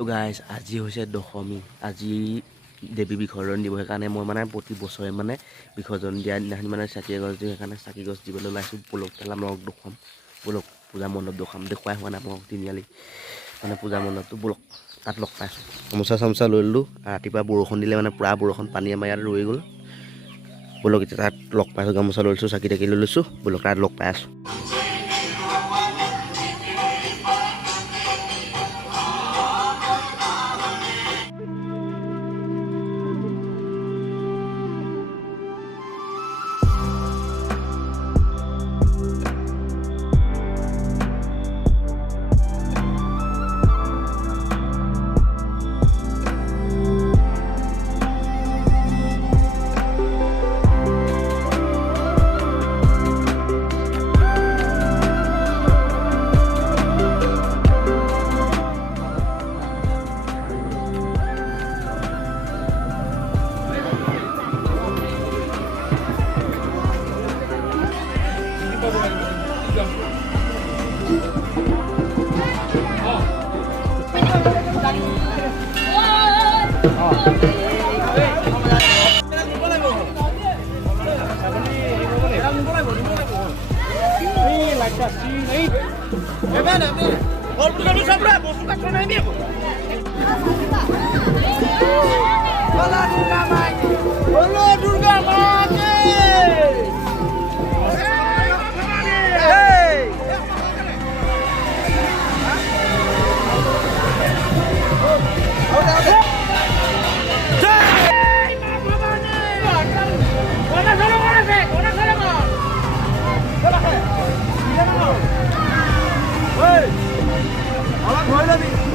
তো গাইজ আজি হৈছে দশমী। আজি দেৱী বিসৰ্জন দিব, সেইকাৰণে মই মানে প্ৰতি বছৰে মানে বিসৰ্জন দিয়া দিনাখন মানে চাকি এগছ দিওঁ। সেইকাৰণে চাকি গছ দিবলৈ ওলাইছোঁ। বলক তেলা আপোনালোকক দেখুৱাম, বলক পূজা মণ্ডপ দেখুৱাম। দেখুৱাই হোৱা নাই আপোনালোকক তিনিআলি মানে পূজা মণ্ডপটো। বলক তাত লগ পাইছোঁ। গামোচা চামোচা লৈ ল'লোঁ। ৰাতিপুৱা বৰষুণ দিলে মানে পূৰা বৰষুণ, পানী আমাৰ ইয়াত ৰৈ গ'ল। বলক এতিয়া তাত লগ পাইছোঁ। গামোচা লৈ লৈছোঁ, চাকি তাকি লৈ লৈছোঁ। বলক তাত লগ পাই আছোঁ।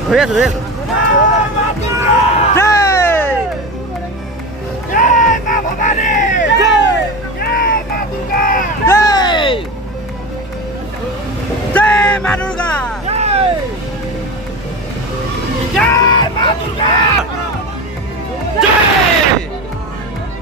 ধৰি আছোঁ জয় মা ভৱানী, জয় মা দুৰ্গা, জয় মা দুৰ্গা, জয় মা দুৰ্গা,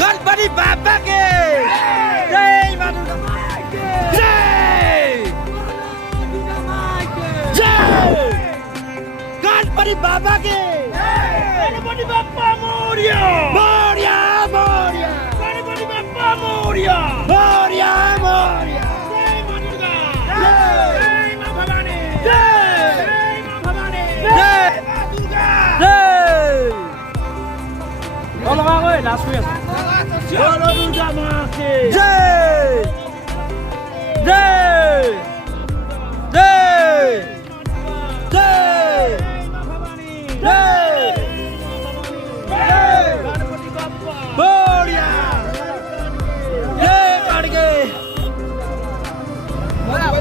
गणपति बाबा के जय जय गणपति बाबा के गणपति बाबा मोरिया मोरिया मोरिया गणपति बाबा मोरिया मोरिया मोरिया जय मां दुर्गा जय मां भवानी जय मां भवानी जय मां दुर्गा जय बोलो ơi là xuyên बोलो दुर्गा मां की जय जय जय जय जय गणपति बाप्पा मोरिया जय काटके जय मां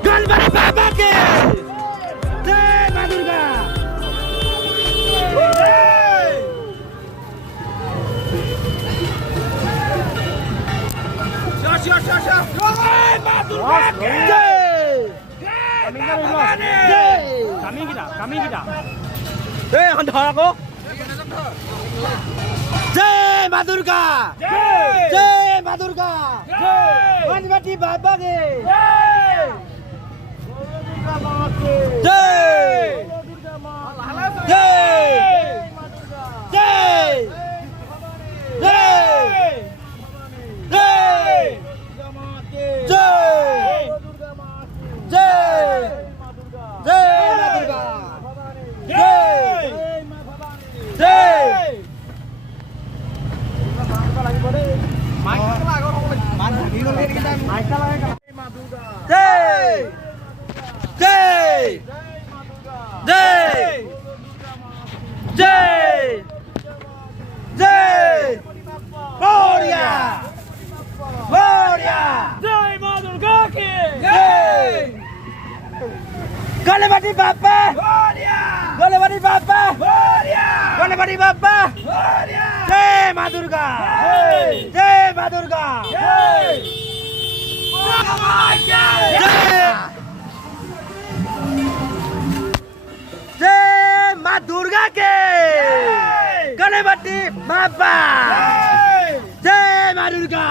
दुर्गा बाबा के जय मां दुर्गा जय मां दुर्गा के kami kita धर को जय मां दुर्गा जय मां दुर्गा गणपति बाबा के जय जय जय Gloria! Gloria! Ganapati Bappa Ganapati Bappa Ganapati Bappa Jai Ma Durga Jai Ma Durga Jai Jai Ma Durga ke Ganapati Bappa Jai Ma Durga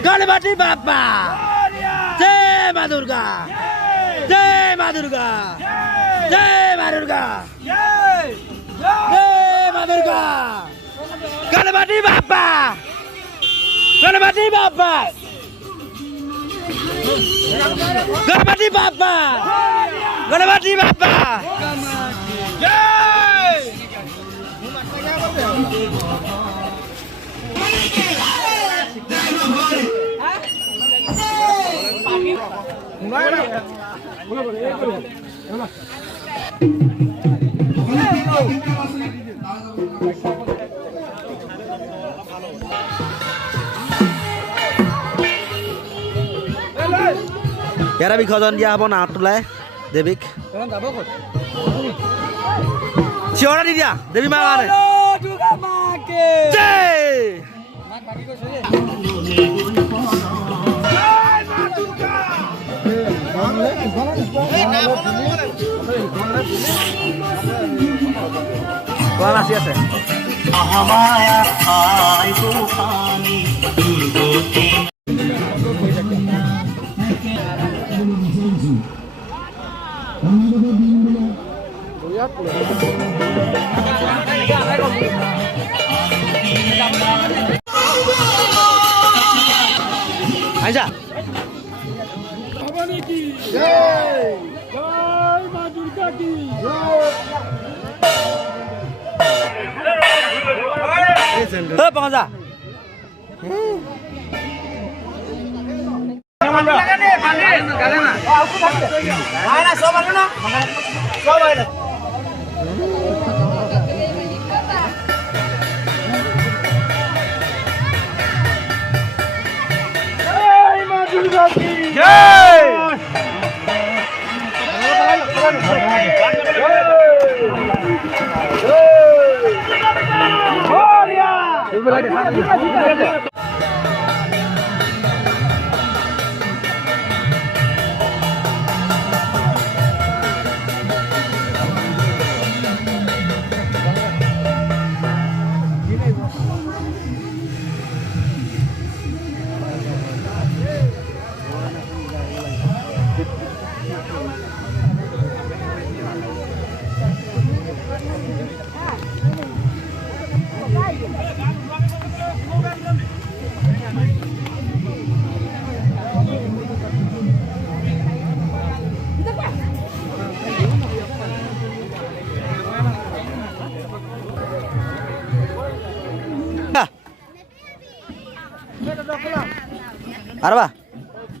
Ganapati Bappa Jai Ma Durga Jai Ma Durga Jai Ma Durga Jai Ma Durga Ganapati Bappa Ganapati Bappa Ganapati Bappa Ganapati Bappa Jai ইয়াৰা বিসৰ্জন দিয়া হ'ব নাৱত তোলাই দেৱীক চিঞৰা দি দিয়া দেৱী মাৰ কাৰণে নাচি আছে আইজা ভবানী কি জয় জয় মা দুর্গা কি জয় পঞ্জা Arba